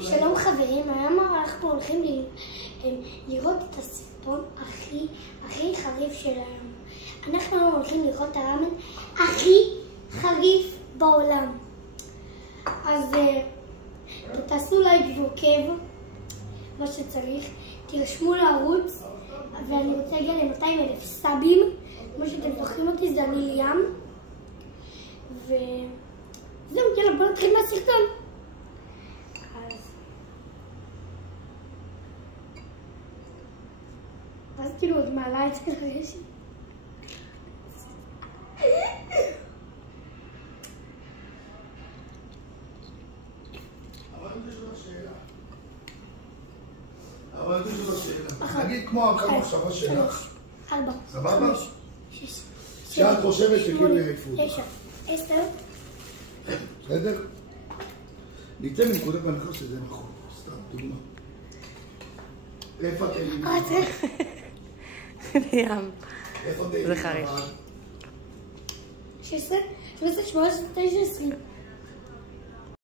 שלום חברים, היום אנחנו הולכים לראות את הסרטון הכי חריף שלנו. אנחנו הולכים לראות את הראמן הכי חריף בעולם. אז תעשו לייק ועוקב, מה שצריך, תרשמו לערוץ, ואני רוצה להגיע ל-200,000 סאבים. כמו שאתם זוכרים אותי, זה אני ליאם. וזהו, יאללה, בוא נתחיל מהסרטון. אז כאילו עוד מעלה את זה לרשת. אבל יש לו שאלה. נגיד כמו כמה מחשבה שלך. 4. סבבה? 6. שאת חושבת שכאילו יעיפו אותך. 9. 10. בסדר? ניתן מנקודת הנחה שזה נכון. סתם, דוגמה. איפה אתם? ליאם. איפה אתם? זה חריף. 16, 17, 18, 19, 20.